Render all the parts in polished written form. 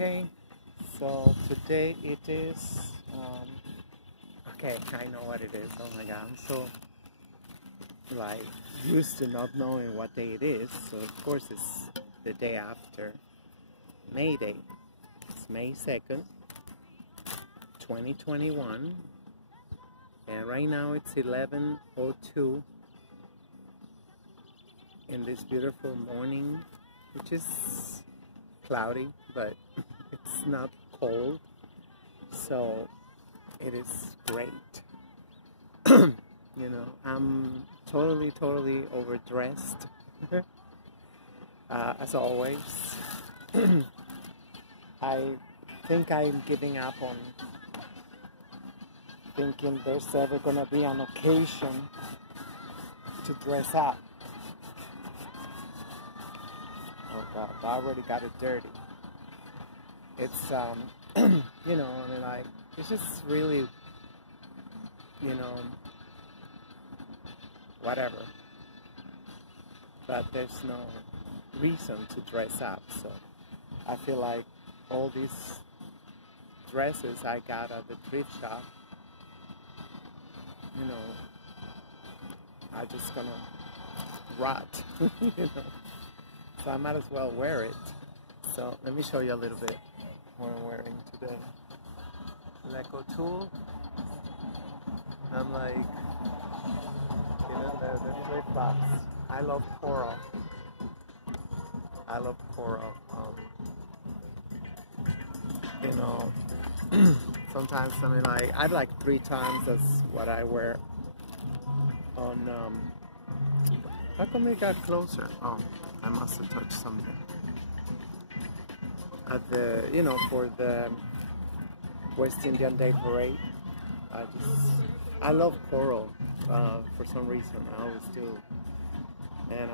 Okay, so today it is, okay, I know what it is. Oh my God, I'm so, like, used to not knowing what day it is. So, of course, it's the day after May Day. It's May 2nd, 2021. And right now it's 11:02 in this beautiful morning, which is cloudy, but it's not cold, so it is great. You know, I'm totally overdressed, as always. I think I'm giving up on thinking there's ever gonna be an occasion to dress up. Oh God, I already got it dirty. It's, you know, I mean, like, it's just really, you know, whatever. But there's no reason to dress up, so I feel like all these dresses I got at the thrift shop, you know, are just gonna rot, you know. So I might as well wear it. So let me show you a little bit what I'm wearing today. Leco tool. I'm like, you know, the flip-flops. I love coral. I love coral. You know, sometimes, I mean, like, I'd like 3 times as what I wear on, how come it got closer? Oh, I must have touched something. At the, you know, for the West Indian Day Parade, I love coral, for some reason, I always do. And,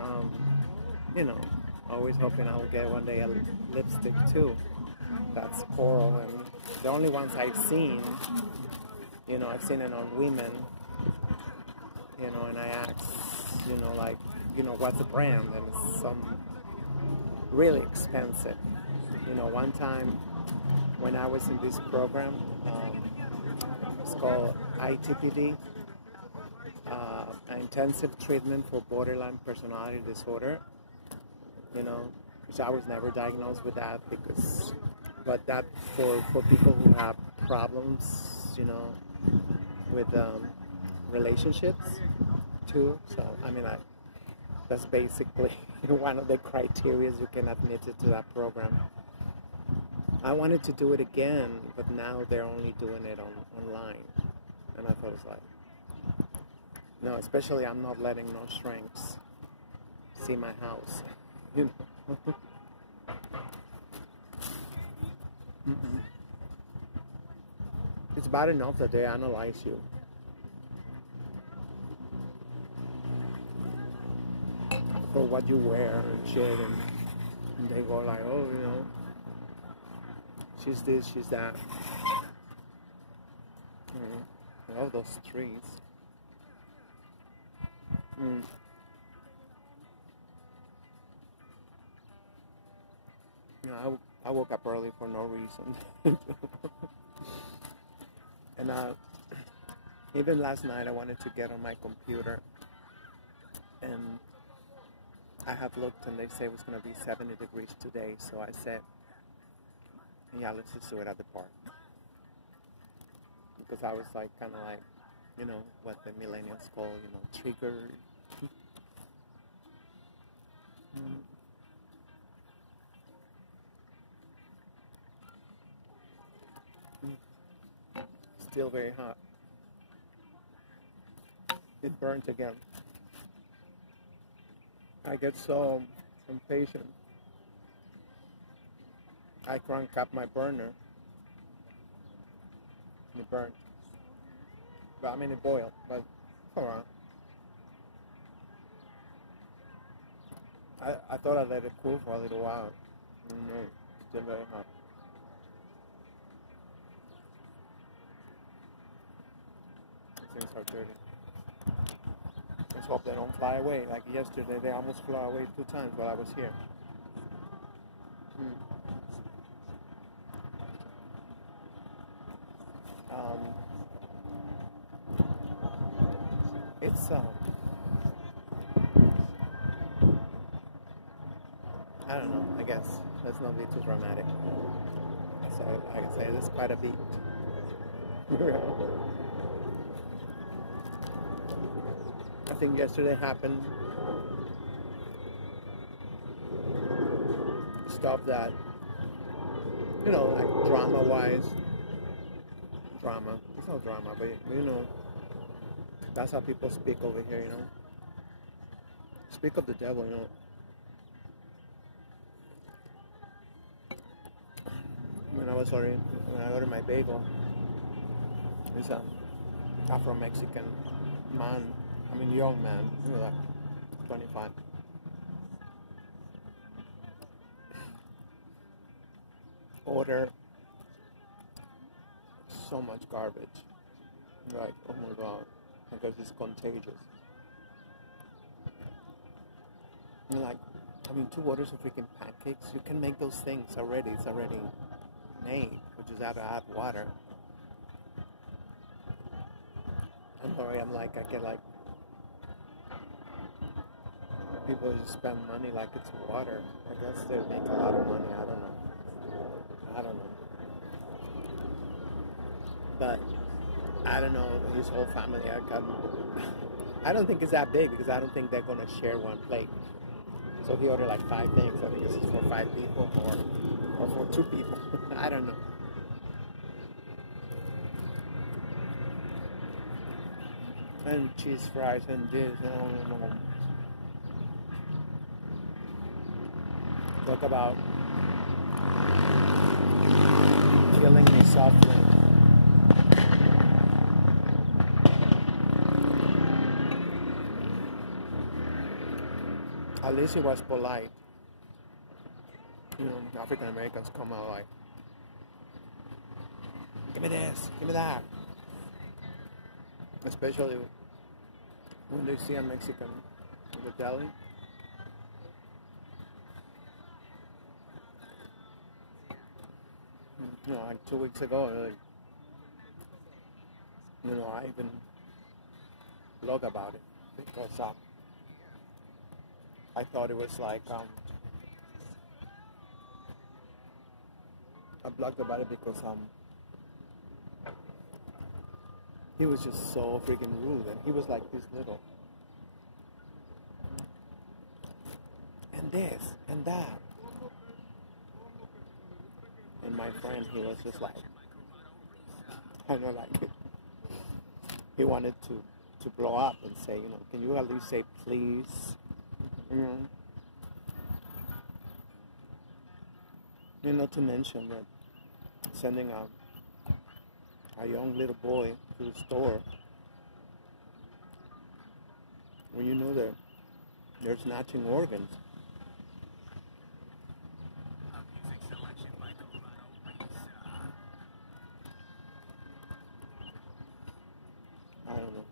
you know, always hoping I'll get one day a lipstick too that's coral. And the only ones I've seen, you know, I've seen it on women, you know, and I asked, you know, like, you know, what's the brand? And it's some really expensive. You know, one time when I was in this program, it's called ITPD, Intensive Treatment for Borderline Personality Disorder, you know, which I was never diagnosed with that but that for people who have problems, you know, with relationships too. So, I mean, that's basically one of the criteria you can admit it to that program. I wanted to do it again, but now they're only doing it online. And I thought, it's like, no, especially I'm not letting no shrinks see my house, you know. It's bad enough that they analyze you. For what you wear and shit, and they go like, oh, you know, she's this, she's that. I love those trees. You know, I woke up early for no reason. And even last night I wanted to get on my computer, and I have looked and they say it was going to be 70 degrees today, so I said, yeah, let's just do it at the park. Because I was like, kind of like, you know, what the millennials call, you know, triggered. Still very hot. It burnt again. I get so impatient. I crank up my burner and it burnt. But I mean, it boiled, but alright. I thought I'd let it cool for a little while. No, it's still very hot. Things are dirty. Let's hope they don't fly away. Like yesterday, they almost flew away 2 times while I was here. Um, it's I don't know. I guess let's not be too dramatic. So like I say, there's quite a beat. I think yesterday happened stuff that, you know, like drama-wise. Drama. It's not drama, but you know, that's how people speak over here, you know. Speak of the devil, you know. When I ordered my bagel, it's a Afro-Mexican man, I mean young man, you know, like 25. Order so much garbage. Like, oh my god, because it's contagious. And like, I mean, 2 orders of freaking pancakes, you can make those things already. It's already made. You just have to add water. I'm sorry, I get like, people just spend money like it's water. I guess they make a lot of money. I don't know. But I don't know, his whole family, I don't think it's that big because I don't think they're going to share one plate. So he ordered like 5 things. I think this is for 5 people or for 2 people. I don't know. And cheese fries and this. Talk about killing me softly. At least he was polite. You know, African Americans come out like, give me this, give me that. Especially when they see a Mexican in the deli. You know, like 2 weeks ago, like, you know, I even blog about it because I thought it was like, I blogged about it because he was just so freaking rude, and he was like this little, and this and that, and my friend, he was just like, I know, like, he wanted to blow up and say, you know, can you at least say please? You know, to mention that sending a young little boy to the store when you know that they're snatching organs. I don't know.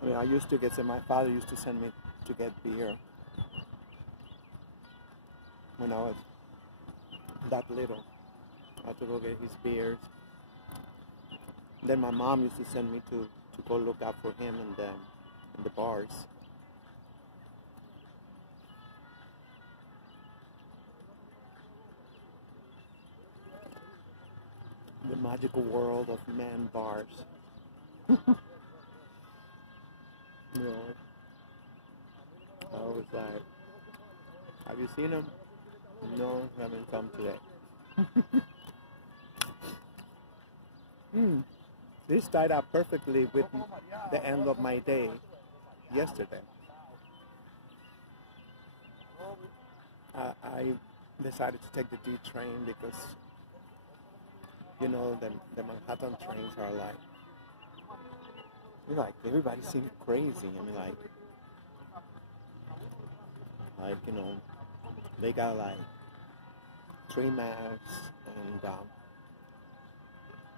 I mean, I used to get, my father used to send me to get beer when I was that little. I had to go get his beers. Then my mom used to send me to go look out for him in the bars. The magical world of man bars. You know, I was like, have you seen him? No, haven't come today. This tied up perfectly with the end of my day yesterday. I decided to take the D train because, you know, the Manhattan trains are like, everybody seems crazy. I mean, like, you know, they got like 3 masks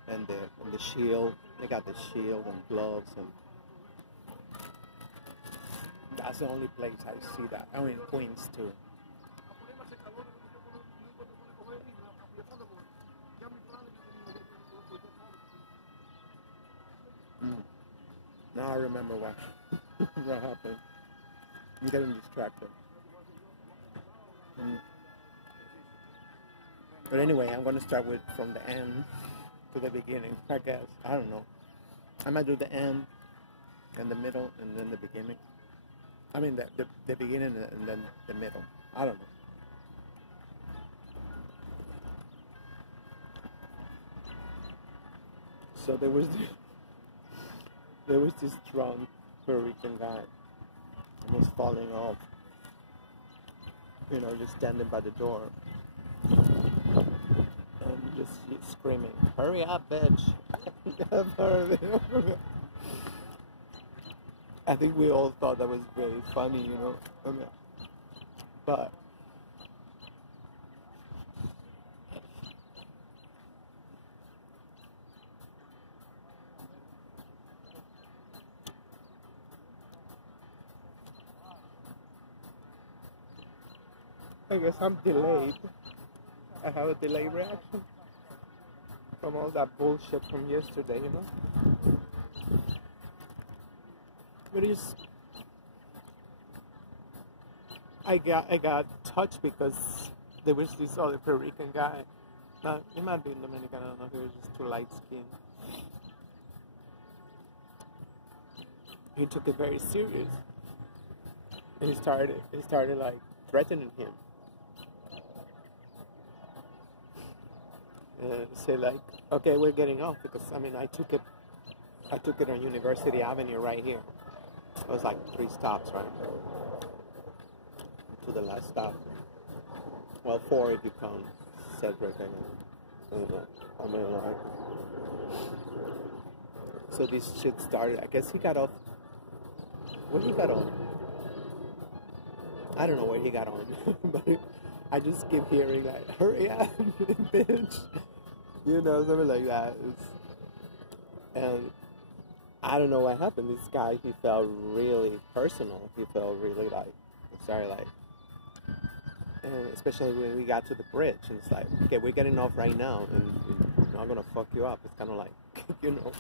and the shield. They got the shield and gloves, and that's the only place I see that. I mean, Queens too. Now I remember what what happened. I'm getting distracted. Mm. But anyway, I'm gonna start with from the end to the beginning. I guess I don't know. I might do the end and the middle and then the beginning. I mean the beginning and then the middle. I don't know. So there was this drunk Puerto Rican guy almost falling off. You know, just standing by the door and just screaming, "Hurry up, bitch!" I think we all thought that was very funny, you know. I mean, but I guess I'm delayed. I have a delayed reaction from all that bullshit from yesterday, you know. But it's, I got touched because there was this other Puerto Rican guy. Now, he might be Dominican, I don't know, he was just too light skinned. He took it very serious. And he started like threatening him. Say like, okay, we're getting off because I mean I took it on University Avenue right here. It was like 3 stops, right? To the last stop. Well, 4 if you count Cedric and I mean like. So this shit started. I guess he got off. Where he got on? I don't know where he got on, but I just keep hearing like, "Hurry up, bitch," you know, something like that. And I don't know what happened. This guy, he felt really personal. He felt really like, sorry, like, and especially when we got to the bridge, and it's like, okay, we're getting off right now, and I'm gonna fuck you up. It's kind of like, you know.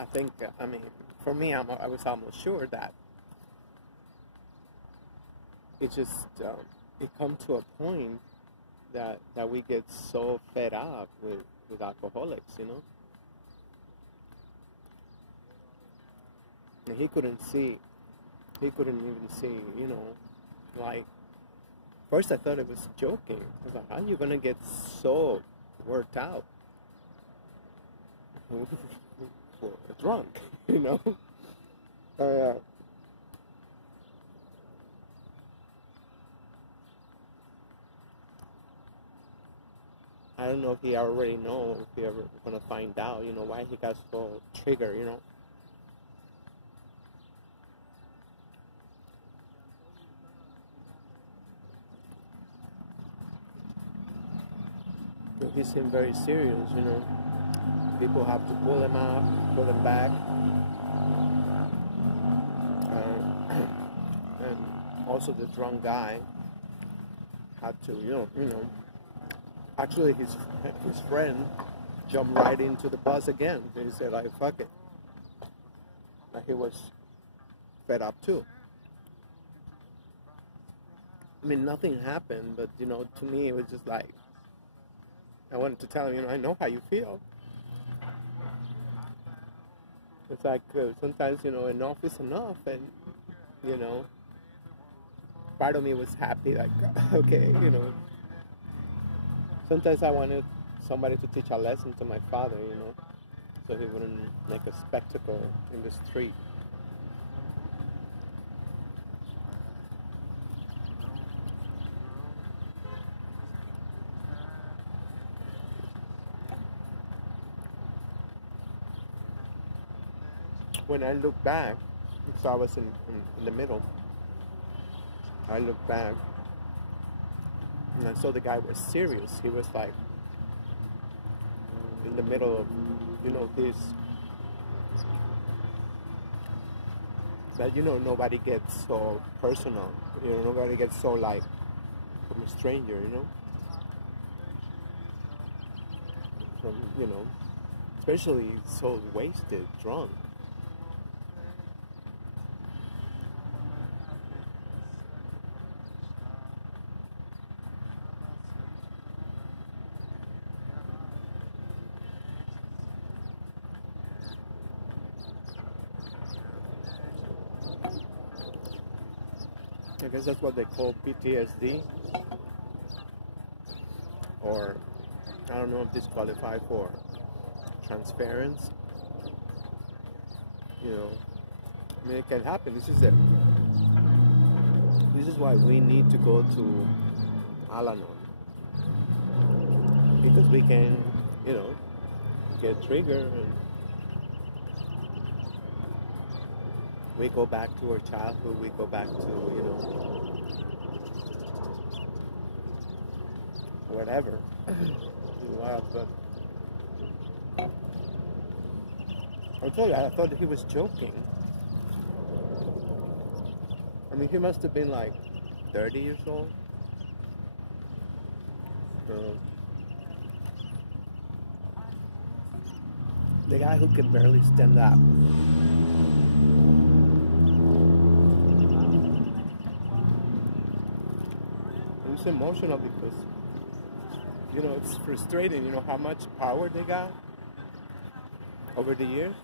I think, I mean, for me, I was almost sure that it just, it come to a point that we get so fed up with alcoholics, you know? And he couldn't even see, you know, like, first I thought it was joking. I was like, how are you gonna get so worked out for a drunk, you know? I don't know if he already know, if he ever gonna find out, you know, why he got so triggered, you know. But he seemed very serious, you know. People have to pull him out, pull him back, and also the drunk guy had to, you know. Actually, his friend jumped right into the bus again. He said, like, fuck it. And he was fed up too. I mean, nothing happened, but, you know, to me, it was just like, I wanted to tell him, you know, I know how you feel. It's like, sometimes, you know, enough is enough, and, you know, part of me was happy, like, okay, you know. Sometimes I wanted somebody to teach a lesson to my father, you know, so he wouldn't make a spectacle in the street. When I look back, so I was in the middle, I looked back, and I saw the guy was serious. He was like in the middle of, you know, this, that, you know, nobody gets so personal, you know, nobody gets so like from a stranger, you know, from, you know, especially so wasted, drunk. I guess that's what they call PTSD, or I don't know if this qualifies for transference. You know, I mean, it can happen. This is it. This is why we need to go to Al-Anon, because we can, you know, get triggered and we go back to our childhood. We go back to, you know, whatever. Wow, but I'll tell you, I thought he was joking. I mean, he must have been like 30 years old. The guy who can barely stand up. It's emotional because, you know, it's frustrating, you know, how much power they got over the years.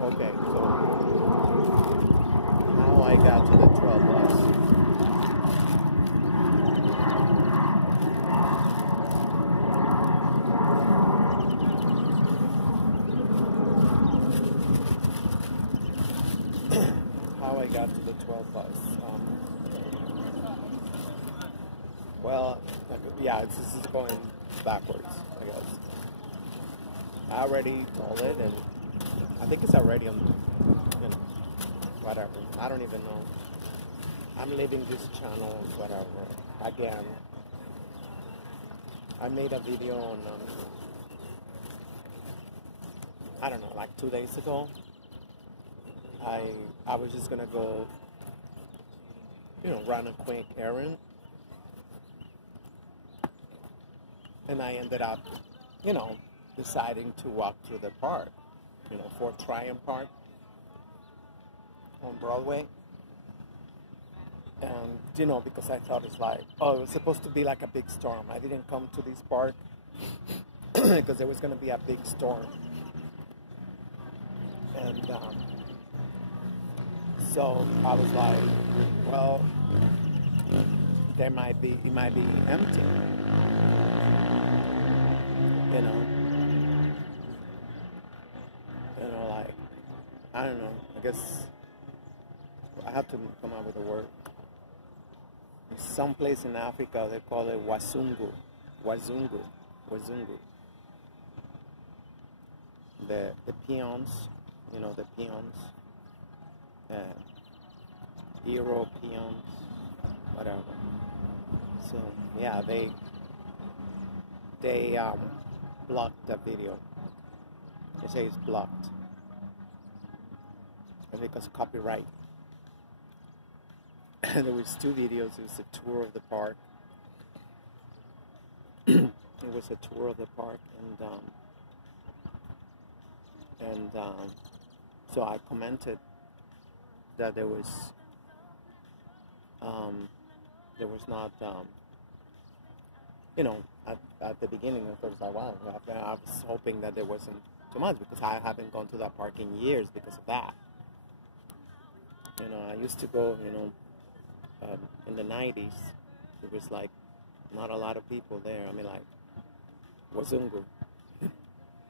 Okay, so how I got to the 12 bus. How I got to the 12 bus. Well, yeah, this is going backwards, I guess. I already told it, and I think it's already on, you know, whatever. I don't even know. I'm leaving this channel, whatever. Again, I made a video on, I don't know, like 2 days ago. I was just gonna go, you know, run a quick errand, and I ended up, you know, deciding to walk through the park, you know, Fort Tryon Park on Broadway. And, you know, because I thought it's like, oh, it was supposed to be like a big storm. I didn't come to this park because there was going to be a big storm. And so I was like, well, it might be empty, you know, like, I don't know, I guess I have to come up with a word. Someplace in Africa they call it Wazungu. The peons, you know, the peons, Europeans, whatever. So yeah, they blocked the video. They say it's blocked, and because of copyright. There was 2 videos. It was a tour of the park. It was a tour of the park, and so I commented that there was not, you know, at the beginning I was like, wow, I was hoping that there wasn't too much, because I haven't gone to that park in years because of that. You know, I used to go, you know, in the 90s, it was like not a lot of people there. I mean, like Wazungu,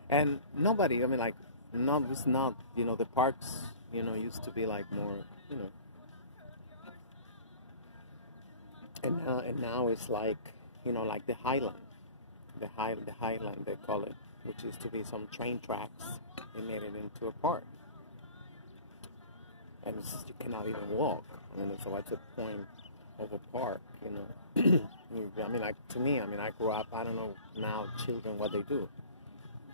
and nobody. I mean, like it's not. You know, the parks, you know, used to be like more. You know, and now it's like, you know, like the Highland, the Highland they call it, which used to be some train tracks. They made it into a park. And it's just, you cannot even walk. I mean, so what's the point of a park, you know? I mean, like, to me, I mean, I grew up, I don't know now children what they do.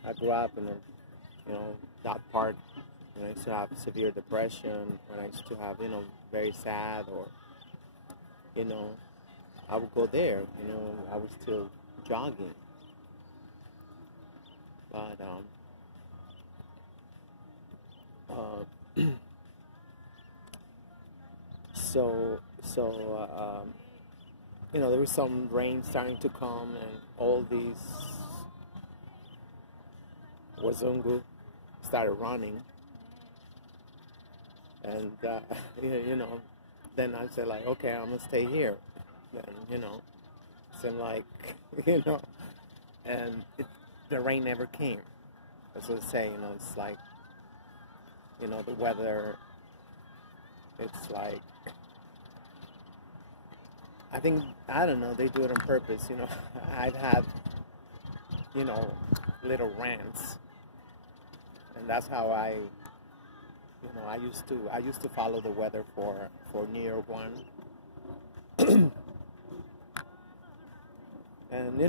I grew up in, you know, that part when I used to have severe depression, when I used to have, very sad, or, I would go there, I was still jogging. But, there was some rain starting to come, and all these Wazungu started running, and then I said, like, okay, I'm gonna stay here. Then seemed like and the rain never came. As I say, it's like the weather. It's like, I don't know, they do it on purpose. I've had little rants, and that's how I used to follow the weather for New Year one. And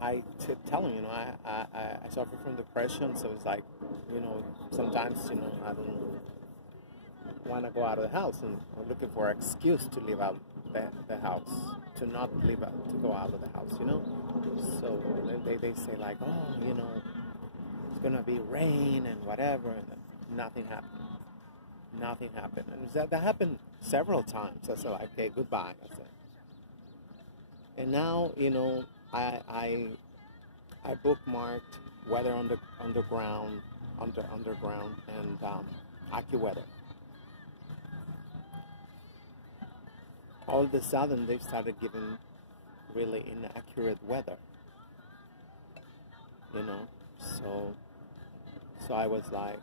I tell them, I suffer from depression, so it's like, sometimes I don't want to go out of the house, and I'm looking for an excuse to leave out the house, to not leave out, to go out of the house, So they say, like, oh, it's gonna be rain and whatever, and nothing happened. Nothing happened, and that happened several times. I said, like, okay, goodbye. I said. And now, I bookmarked Weather Underground, and AccuWeather. All of a sudden, they started giving really inaccurate weather. So I was like,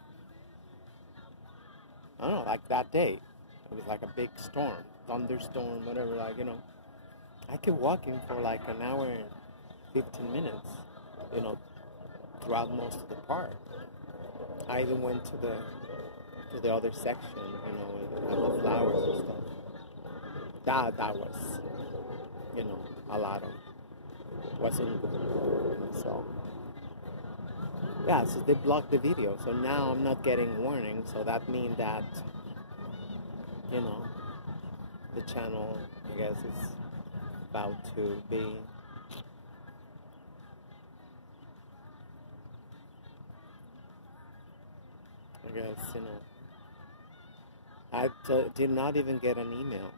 I don't know, like that day, it was like a big storm, thunderstorm, whatever, like, I kept walking for like an hour and 15 minutes, throughout most of the park. I even went to the other section, with the flowers and stuff. That was, a lot of, wasn't good, so. Yeah, so they blocked the video, so now I'm not getting warning, so that means that, the channel, I guess, is about to be, I guess, I did not even get an email.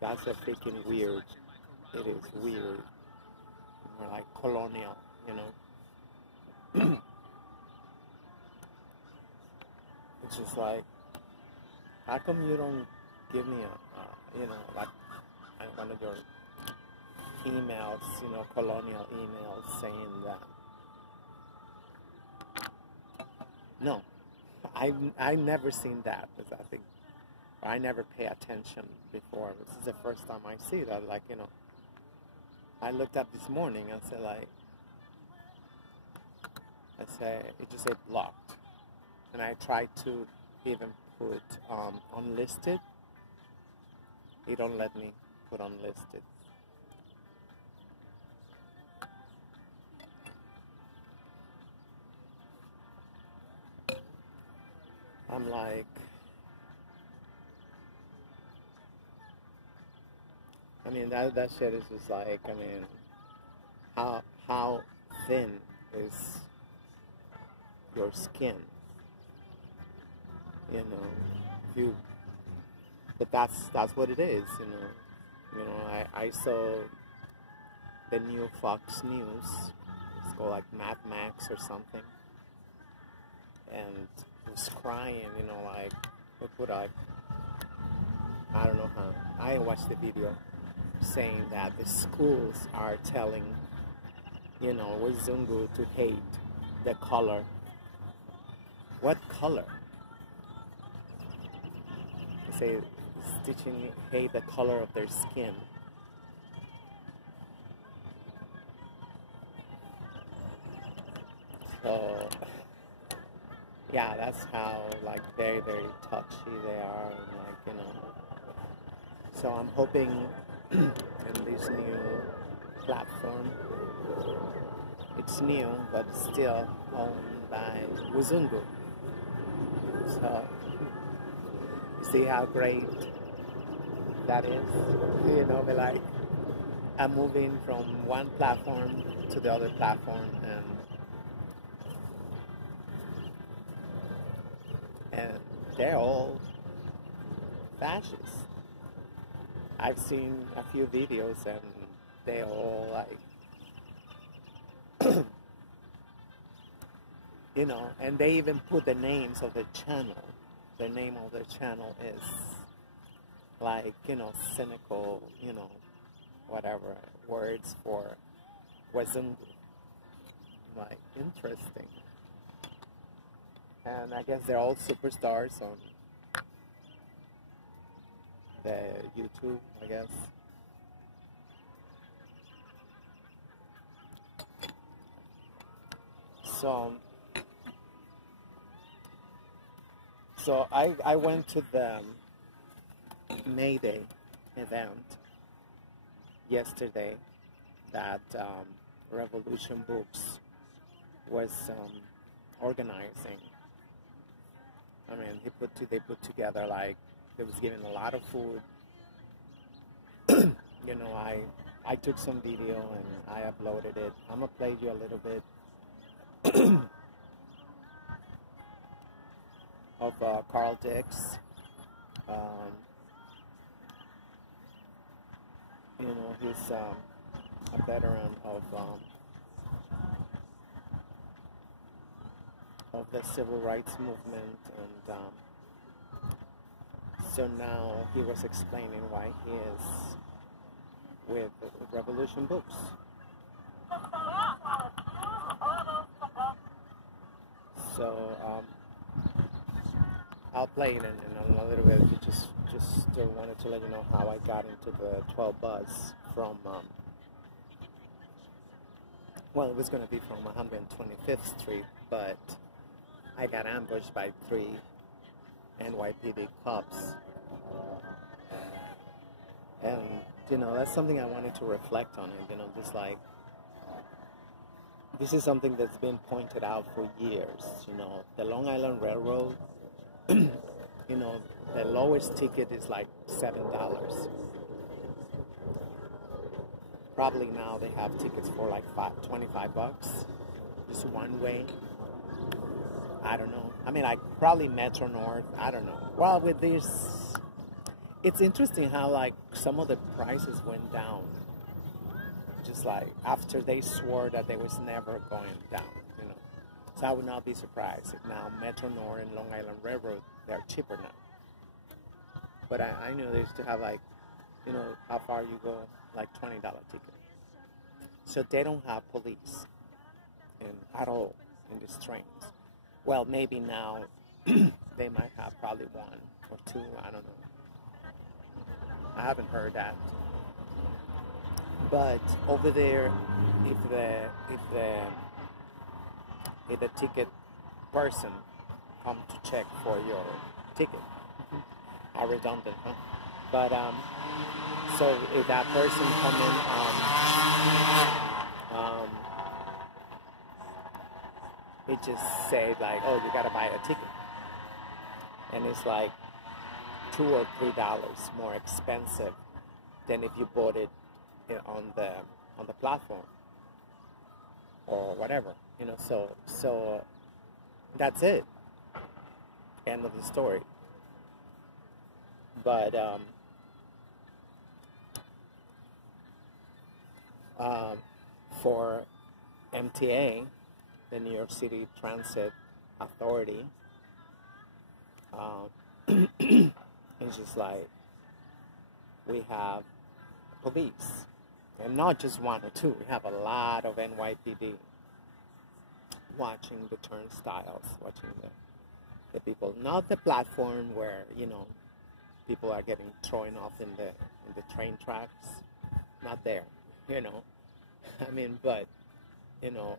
That's a freaking weird, it is weird, more like colonial, It's just like, how come you don't give me like one of your emails, colonial emails saying that? No, I never seen that, because I never pay attention before. This is the first time I see that, like, I looked up this morning and said, like, it just said blocked. And I tried to even put unlisted. It don't let me put unlisted. I'm like, that shit is just like, how thin is your skin? But that's what it is, I saw the new Fox News. It's called like Mad Max or something, and it was crying, like they put like, I don't know how. I watched the video saying that the schools are telling, Wazungu to hate the color. What color? Say teaching hate the color of their skin. So yeah, that's how like very, very touchy they are, and like, so I'm hoping in this new platform, it's new but still owned by Wazungu. So you see how great that is? You know, but like I'm moving from one platform to the other platform, and they're all fascists. I've seen a few videos and they all like, you know, and they even put the names of the channel. The name of the channel is like, you know, cynical, you know, whatever words for wasn't like interesting. And I guess they're all superstars on the YouTube, I guess. So I went to the May Day event yesterday that Revolution Books was organizing. I mean, they put together, like, they was giving a lot of food. You know, I took some video and I uploaded it. I'm gonna play you a little bit of Carl Dix. You know, he's a veteran of the civil rights movement, and so now he was explaining why he is with Revolution Books. So I'll play it in a little bit. You just wanted to let you know how I got into the 12 bus from well, it was going to be from 125th Street, but I got ambushed by 3 NYPD cops. And, you know, that's something I wanted to reflect on. And, you know, just like, this is something that's been pointed out for years. You know, the Long Island Railroad, you know, the lowest ticket is like $7. Probably now they have tickets for like $25, just one way. I don't know. I mean, like probably Metro North. I don't know. Well, with this, it's interesting how like some of the prices went down. Just like after they swore that they was never going down, you know. So I would not be surprised if now Metro North and Long Island Railroad, they're cheaper now. But I knew they used to have like, you know, how far you go, like $20 ticket. So they don't have police at all in these trains. Well, maybe now they might have probably 1 or 2, I don't know. I haven't heard that. But over there, if the ticket person come to check for your ticket, how redundant, huh? But so if that person come in, it just say like, oh, you gotta buy a ticket, and it's like $2 or $3 more expensive than if you bought it on the platform or whatever, you know. So that's it. End of the story. But for MTA, the New York City Transit Authority, it's just like we have police, and not just 1 or 2. We have a lot of NYPD watching the turnstiles, watching the people, not the platform where, you know, people are getting thrown off in the train tracks, not there, you know. I mean, but you know,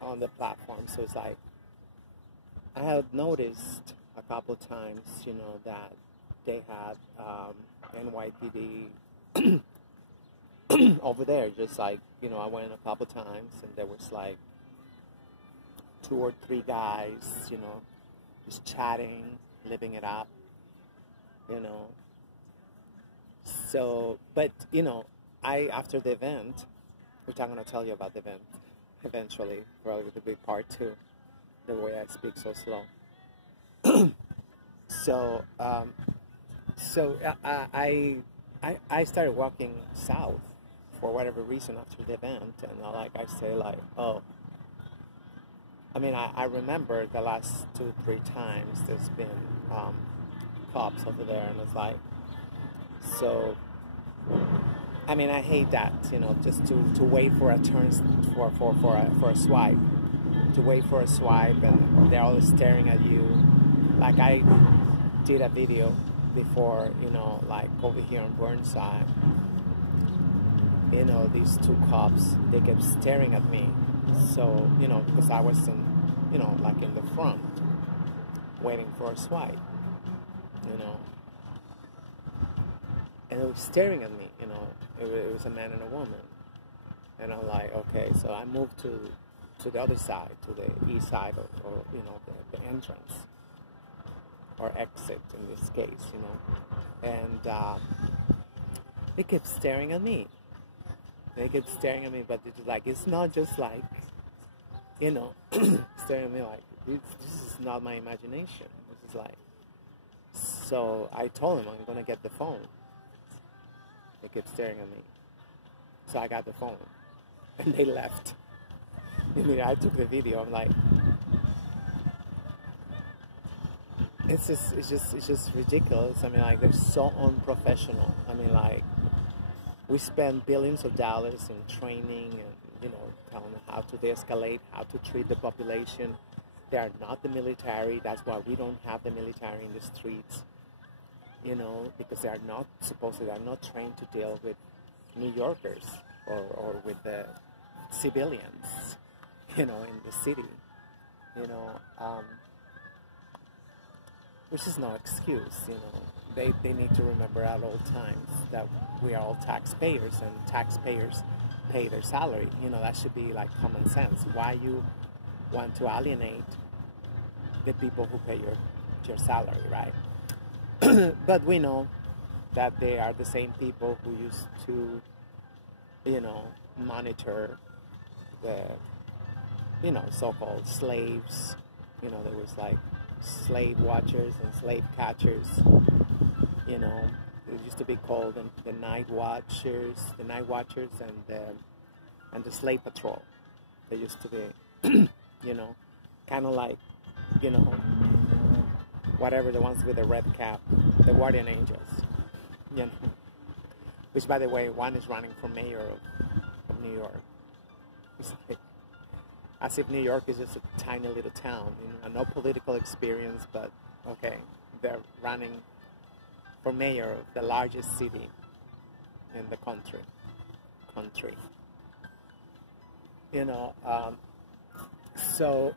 on the platform. So it's like I have noticed a couple times, you know, that they had NYPD over there. Just like, you know, I went a couple times and there was like 2 or 3 guys, you know, just chatting, living it up, you know. So, but, you know, after the event, which I'm going to tell you about the event eventually, probably the big part too, the way I speak so slow. So, I started walking south for whatever reason after the event, and like I say, like, oh, I mean, I remember the last 2-3 times there's been cops over there, and it's like, so, I mean, I hate that, you know, just to wait for a turn, for a swipe, to wait for a swipe, and they're all staring at you. Like, I did a video before, you know, like over here on Burnside, you know, these 2 cops, they kept staring at me. So, you know, because I was in, you know, like in the front, waiting for a swipe, you know. And they were staring at me, you know. It was a man and a woman. And I'm like, okay, so I moved to the other side, to the east side, or you know, the entrance, or exit in this case, you know. And they kept staring at me. They kept staring at me, but it's like, it's not just like, you know, staring at me like, this is not my imagination. This is like, so I told them I'm going to get the phone. They kept staring at me. So I got the phone. And they left. I mean, I took the video. I'm like, it's just ridiculous. I mean, like, they're so unprofessional. I mean, like, we spend billions of dollars in training and, you know, telling them how to de-escalate, how to treat the population. They are not the military. That's why we don't have the military in the streets, you know, because they are not trained to deal with New Yorkers or with the civilians, you know, in the city, you know, which is no excuse, you know. They need to remember at all times that we are all taxpayers, and taxpayers pay their salary. You know, that should be like common sense. Why you want to alienate the people who pay your salary, right? But we know that they are the same people who used to, you know, monitor the, you know, so-called slaves. You know, there was like slave watchers and slave catchers. You know, it used to be called the night watchers, and the slave patrol. They used to be, you know, kind of like, you know, whatever, the ones with the red cap, the guardian angels, you know. Which, by the way, one is running for mayor of New York. It's like, as if New York is just a tiny little town, you know, no political experience, but okay, they're running for mayor of the largest city in the country. You know, so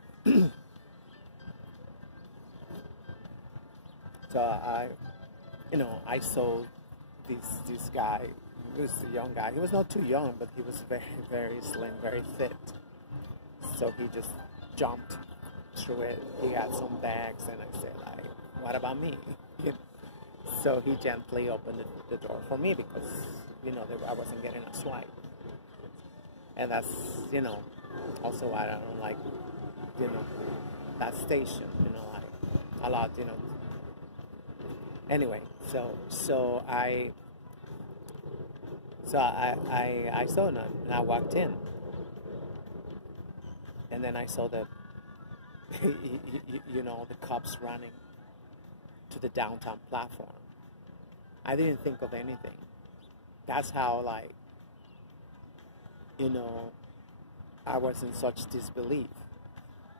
I, you know, I saw this guy. He was a young guy. He was not too young, but he was very, very slim, very fit. So he just jumped through it. He had some bags, and I said, like, what about me? So he gently opened the door for me because, you know, I wasn't getting a swipe. And that's, you know, also why I don't like, you know, that station, you know, like, a lot, you know. Anyway, so I saw him, and I walked in. And then I saw the, you know, the cops running to the downtown platform. I didn't think of anything. That's how, like, you know, I was in such disbelief.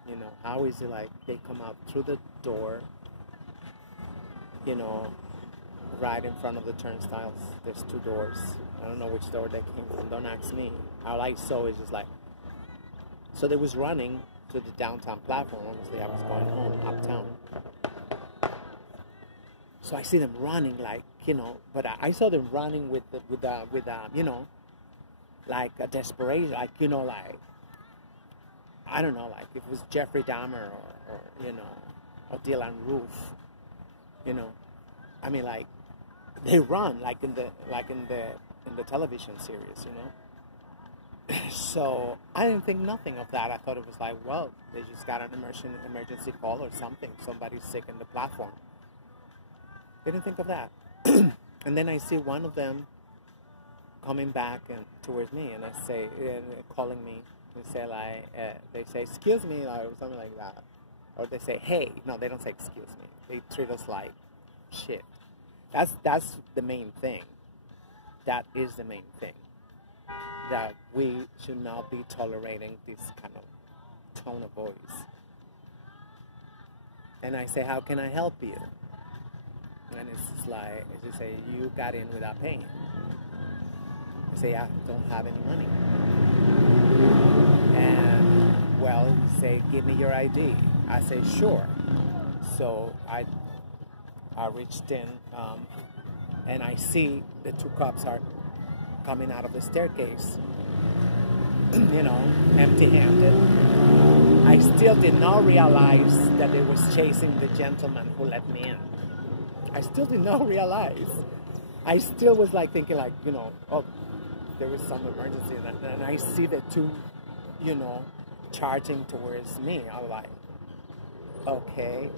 You know, how is it like they come out through the door, you know, right in front of the turnstiles? There's 2 doors. I don't know which door they came from. Don't ask me. All I saw is just like, so they was running to the downtown platform. Obviously, I was going home, uptown. So I see them running, like, you know, but I saw them running with you know, like a desperation, like, you know, like, I don't know, like if it was Jeffrey Dahmer or you know, or Dylan Roof, you know. I mean, like, they run like in the television series, you know. So I didn't think nothing of that. I thought it was like, well, they just got an emergency call or something. Somebody's sick in the platform. Didn't think of that. And then I see one of them coming back and towards me, and I say, calling me, and say like, they say, excuse me, or something like that, or they say, hey. No, they don't say excuse me. They treat us like shit. That's the main thing. That is the main thing. That we should not be tolerating this kind of tone of voice. And I say, how can I help you? And it's just like, as you say, you got in without paying. I say, I don't have any money. And, well, you say, give me your ID. I say, sure. So I reached in, and I see the two cops are coming out of the staircase, you know, empty-handed. I still did not realize that they was chasing the gentleman who let me in. I still did not realize. I still was like thinking like, you know, oh, there was some emergency, and I see the two, you know, charging towards me. I was like, okay.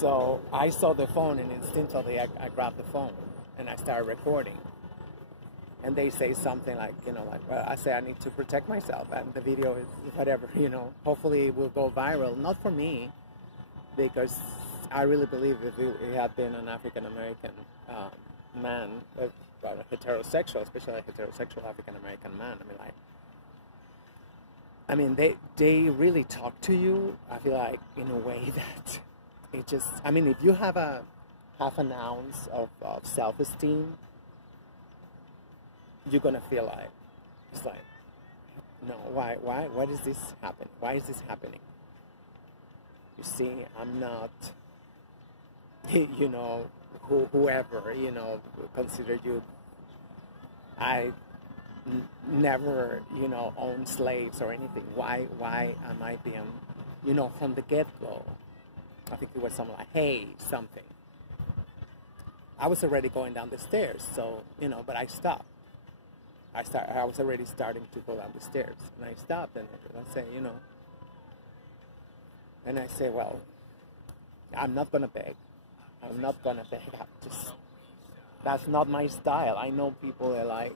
So I saw the phone, and instinctively I grabbed the phone and I started recording. And they say something like, you know, like, well, I say I need to protect myself, and the video is whatever, you know. Hopefully it will go viral. Not for me, because I really believe if it had been an African-American man, heterosexual, especially a heterosexual African-American man, I mean, they really talk to you, I feel like, in a way that it just, I mean, if you have a half an ounce of self-esteem, you're gonna feel like, it's like, no, why is this happening? Why is this happening? You see, I'm not, you know, whoever, you know, consider you, I never, you know, own slaves or anything. Why am I being, you know, from the get-go? I think it was something like, hey, something. I was already going down the stairs, so, you know, but I stopped. I was already starting to go down the stairs, and I stopped, and I say, you know, and I say, well, I'm not gonna beg. I'm not gonna beg. That's not my style. I know people are like,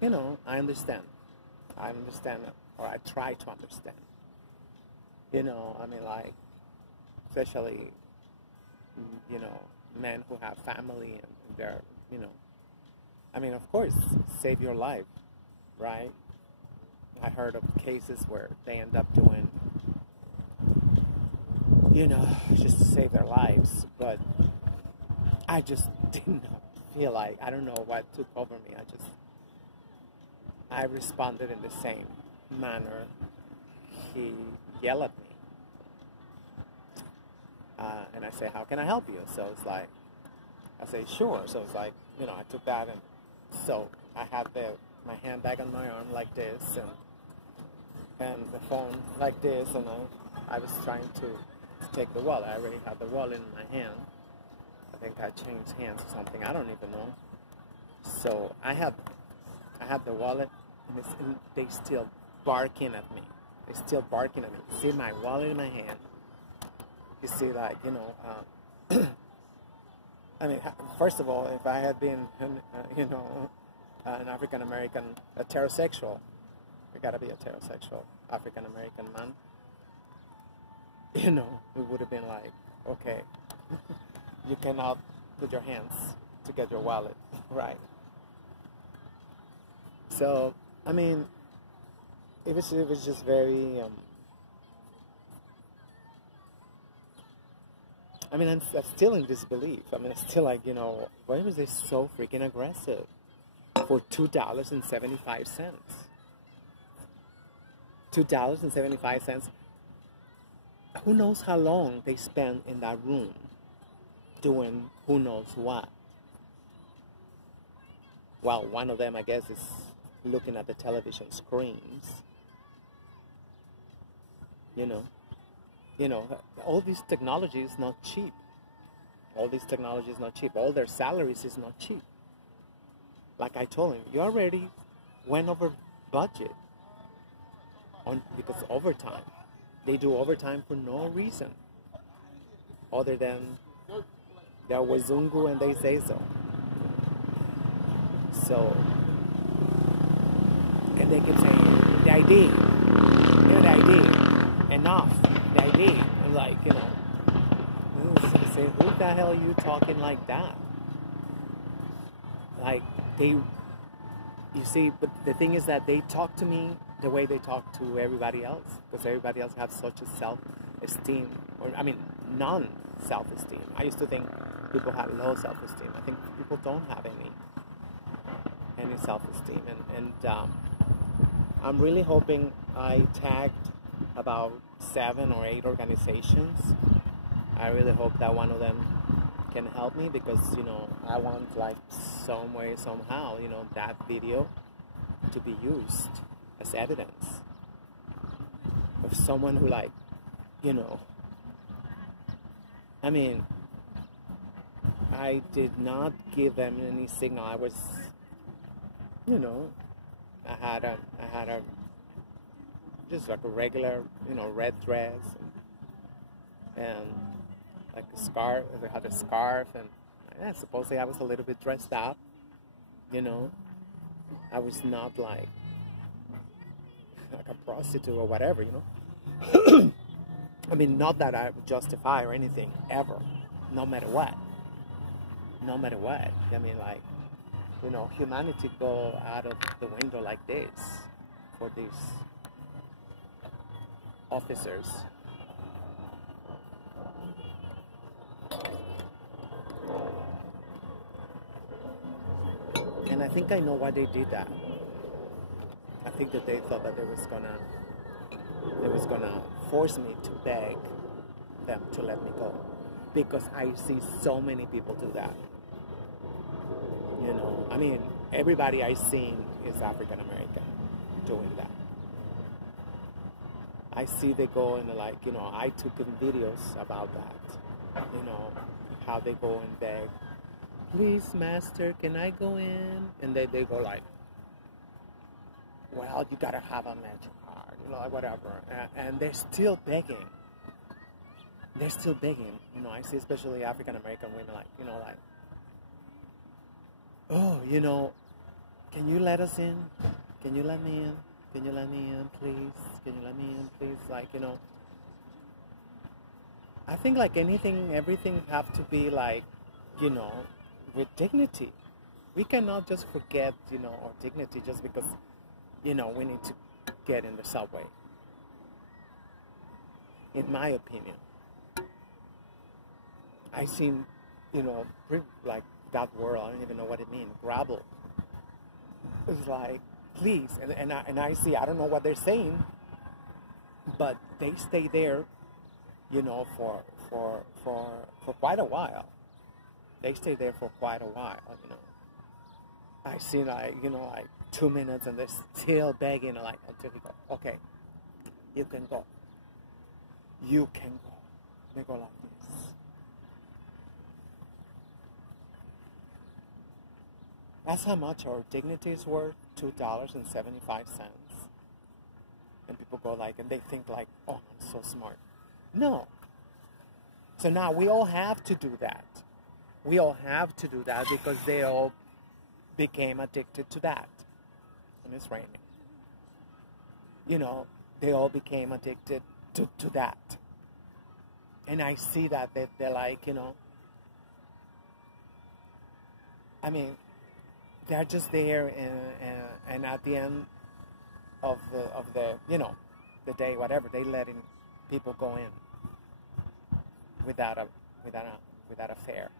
you know, I understand, or I try to understand. You know, I mean, like, especially, you know, men who have family and they're, you know, I mean, of course, save your life, right? I heard of cases where they end up doing, you know, just to save their lives, but I just did not feel like, I don't know what took over me. I responded in the same manner. He yelled at me. And I say, how can I help you? So it's like, I say, sure. So it's like, you know, I took that, and so I had my handbag on my arm like this, and the phone like this, and I was trying to take the wallet. I already had the wallet in my hand. I think I changed hands or something. I don't even know. So I had the wallet, and they still barking at me. They're still barking at me. See my wallet in my hand. You see, like, you know, I mean, first of all, if I had been, you know, an African-American, a heterosexual, you gotta be a heterosexual African-American man, you know, it would have been like, okay, you cannot put your hands to get your wallet, right? So, I mean, it was just very, I mean, I'm still in disbelief. I mean, it's still like, you know, why was they so freaking aggressive for $2.75? $2.75. Who knows how long they spent in that room doing who knows what? Well, one of them, I guess, is looking at the television screens. You know, you know, all this technology is not cheap. All this technology is not cheap. All their salaries is not cheap. Like I told him, you already went over budget because overtime. They do overtime for no reason other than they're Wazungu and they say so. So, and they keep saying, the ID, the ID, enough, the ID. I'm like, you know, say, who the hell are you talking like that? Like, you see, but the thing is that they talk to me the way they talk to everybody else, because everybody else has such a self-esteem, or I mean, non-self-esteem. I used to think people had low self-esteem. I think people don't have any self-esteem, and I'm really hoping I tagged about 7 or 8 organizations. I really hope that one of them can help me, because, you know, I want, like, some way, somehow, you know, that video to be used as evidence of someone who, like, you know, I mean, I did not give them any signal. I was, you know, I had a just like a regular, you know, red dress and like a scarf. I had a scarf, and yeah, supposedly I was a little bit dressed up, you know. I was not like a prostitute or whatever, you know. I mean, not that I would justify or anything, ever, no matter what. No matter what. I mean, like, you know, humanity go out of the window like this for these officers. And I think I know why they did that. I think that they thought that they was gonna force me to beg them to let me go, because I see so many people do that. You know, I mean, everybody I seen is African American doing that. I see they go and, like, you know, I took in videos about that. You know, how they go and beg, please, master, can I go in? And they go like, well, you gotta have a magic card, you know, like whatever. And they're still begging. They're still begging. You know, I see especially African American women, like, you know, like, oh, you know, can you let us in? Can you let me in? Can you let me in, please? Can you let me in, please? Like, you know, I think like anything, everything have to be like, you know, with dignity. We cannot just forget, you know, our dignity just because, you know, we need to get in the subway. In my opinion, I seen, you know, like that word, I don't even know what it means, grabble. It's like, please, and I see, I don't know what they're saying, but they stay there, you know, for quite a while. They stay there for quite a while, you know. I see, like, you know, like 2 minutes, and they're still begging, like, until you go, okay, you can go. You can go. They go like this. That's how much our dignity is worth, $2.75. And people go like, and they think like, oh, I'm so smart. No. So now we all have to do that. We all have to do that because they all became addicted to that. And it's raining. You know, they all became addicted to that. And I see that they're like, you know, I mean, they're just there, and at the end of the you know, the day, whatever, they letting people go in without a fare.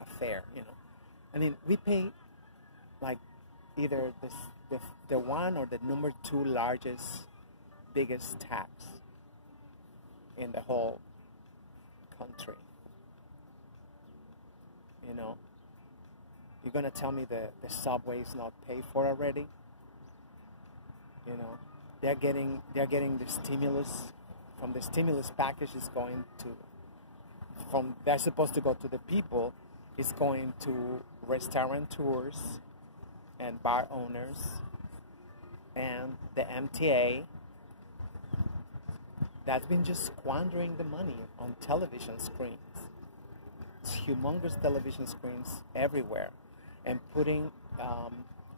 A fare, you know. I mean, we pay like either the one or the number 2 largest, biggest tax in the whole country. You know. You're going to tell me the subway is not paid for already? You know? they're getting the stimulus from the stimulus package is going to from they're supposed to go to the people. It's going to restaurateurs and bar owners and the MTA that's been just squandering the money on television screens. It's humongous television screens everywhere, and putting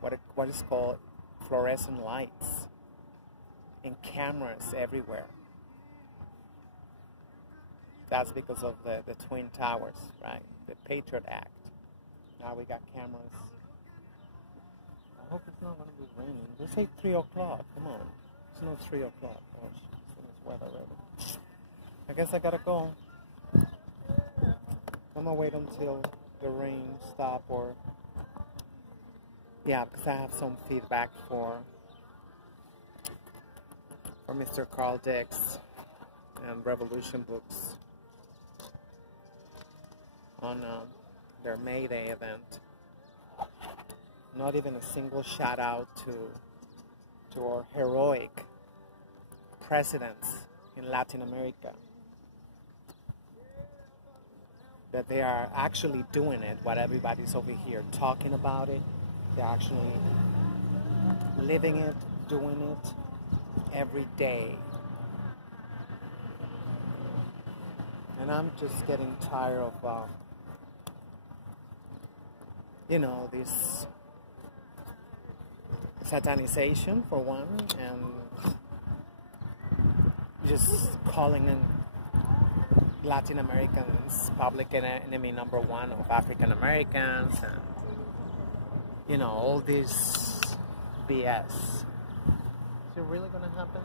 what is called fluorescent lights and cameras everywhere. That's because of the Twin Towers, right? The Patriot Act. Now we got cameras. I hope it's not going to be raining. They say 3 o'clock. Come on. It's not 3 o'clock. Oh, it's weather already. I guess I gotta go. I'm gonna wait until the rain stop or... Yeah, because I have some feedback for Mr. Carl Dix and Revolution Books on their May Day event. Not even a single shout out to our heroic presidents in Latin America. That they are actually doing it, what everybody's over here talking about it. They're actually living it, doing it every day. And I'm just getting tired of, this satanization for one, and just calling in Latin Americans public enemy number one of African Americans, and all this BS. Is it really gonna happen?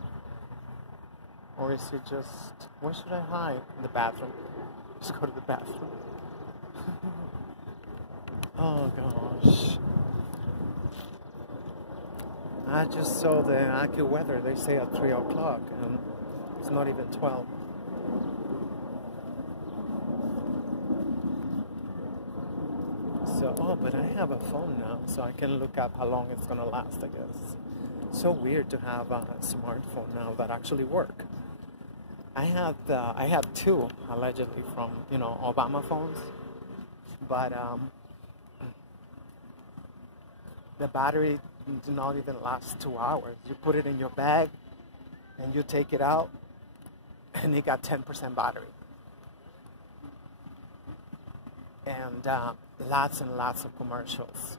Or is it just, where should I hide? In the bathroom. Just go to the bathroom. Oh gosh. I just saw the AccuWeather. They say at 3 o'clock, and it's not even 12. So, but I have a phone now, so I can look up how long it's gonna last, I guess. So weird to have a smartphone now that actually work. I had two, allegedly, from, Obama phones, but the battery did not even last 2 hours. You put it in your bag, and you take it out, and it got 10% battery. And lots and lots of commercials.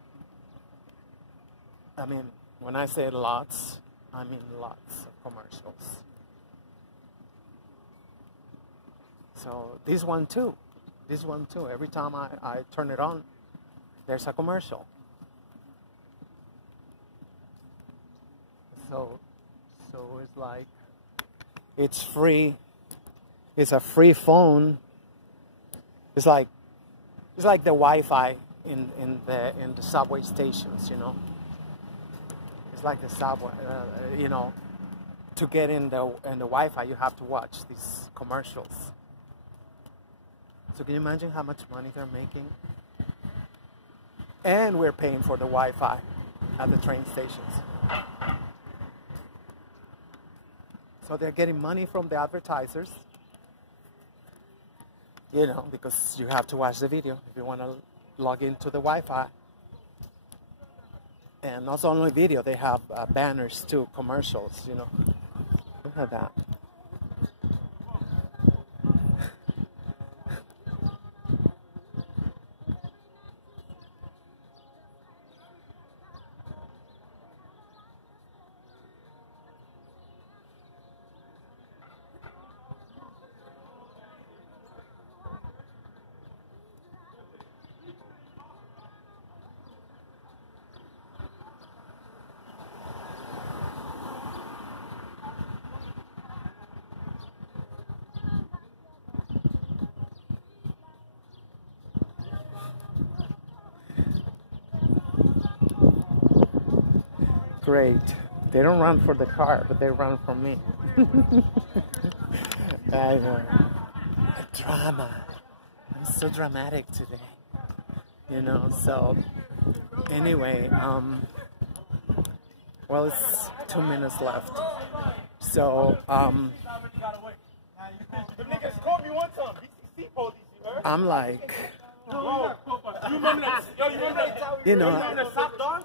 I mean, when I say lots, I mean lots of commercials. So this one too. Every time I turn it on, there's a commercial. So it's like, it's free. It's a free phone. It's like the Wi-Fi in the subway stations, It's like the subway, To get in the Wi-Fi, you have to watch these commercials. So can you imagine how much money they're making? And we're paying for the Wi-Fi at the train stations. So they're getting money from the advertisers. Because you have to watch the video if you want to log into the Wi-Fi. And not only video, they have banners too, commercials, Look at that. Great. They don't run for the car, but they run for me. I know. Drama. I'm so dramatic today. So anyway, well, it's 2 minutes left. So Them niggas caught me one time. BCC police, you heard? I'm like, Bro, you remember that? Yo, you remember that? you You know, remember the sock dogs?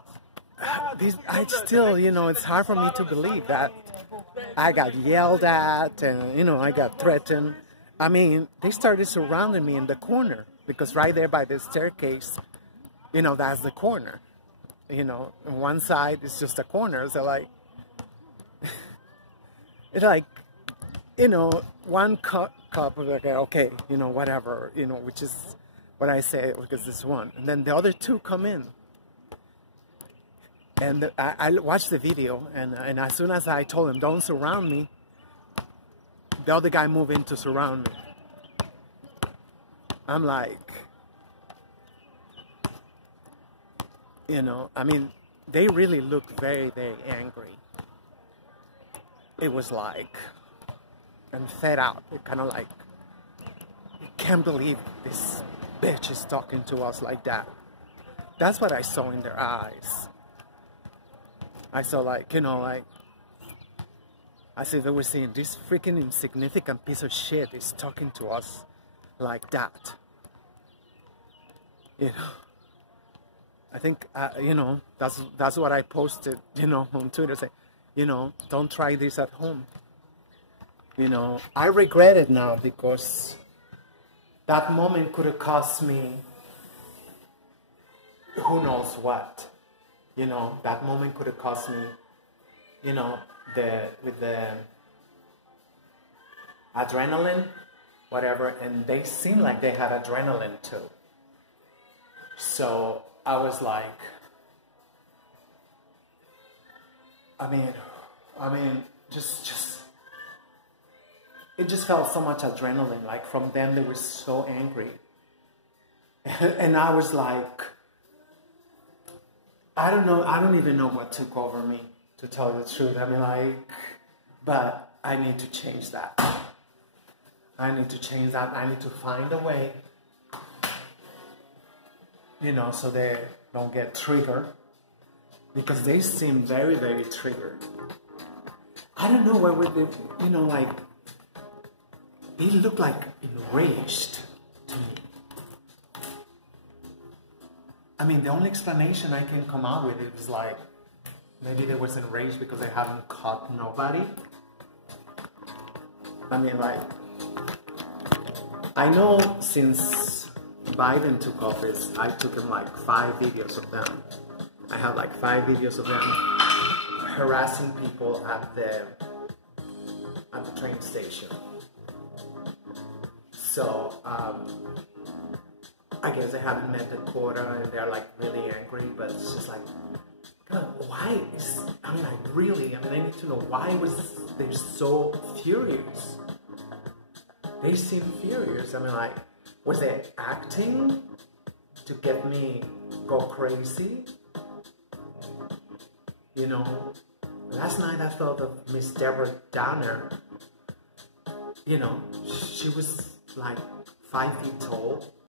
I still, you know, it's hard for me to believe that I got yelled at and, you know, I got threatened. I mean, they started surrounding me in the corner because right there by the staircase, you know, that's the corner. You know, on one side is just a corner. So like, it's like, you know, one cup of like, okay, you know, whatever, you know, which is what I say because this one. And then the other two come in. And I watched the video, and as soon as I told him, don't surround me, the other guy moved in to surround me. I'm like, you know, I mean, they really looked very, very angry. It was like, and fed out. It kind of like, I can't believe this bitch is talking to us like that. That's what I saw in their eyes. I saw like, you know, like, I said they were saying this freaking insignificant piece of shit is talking to us like that. You know, I think, you know, that's what I posted, you know, on Twitter, say, you know, don't try this at home. You know, I regret it now because that moment could have cost me who knows what. You know, that moment could have cost me, you know, with the adrenaline, whatever, and they seemed like they had adrenaline too. So I was like, I mean, just, it just felt so much adrenaline, like from them they were so angry. And I was like, I don't know, I don't even know what took over me, to tell you the truth. I mean, like, but I need to change that. I need to change that. I need to find a way, you know, so they don't get triggered. Because they seem very, very triggered. I don't know where they, you know, like, they look like enraged to me. I mean, the only explanation I can come out with is like, maybe they was enraged because they haven't caught nobody. I mean, like, I know since Biden took office, I took him like 5 videos of them. I have like 5 videos of them harassing people at the train station. So, I guess they haven't met the quota and they're like really angry, but it's just like, God, why is, I mean, like really, I mean, I need to know why they're so furious. They seem furious. I mean, like, was they acting to get me go crazy? You know, last night I thought of Miss Deborah Downer. You know, she was like 5 feet tall.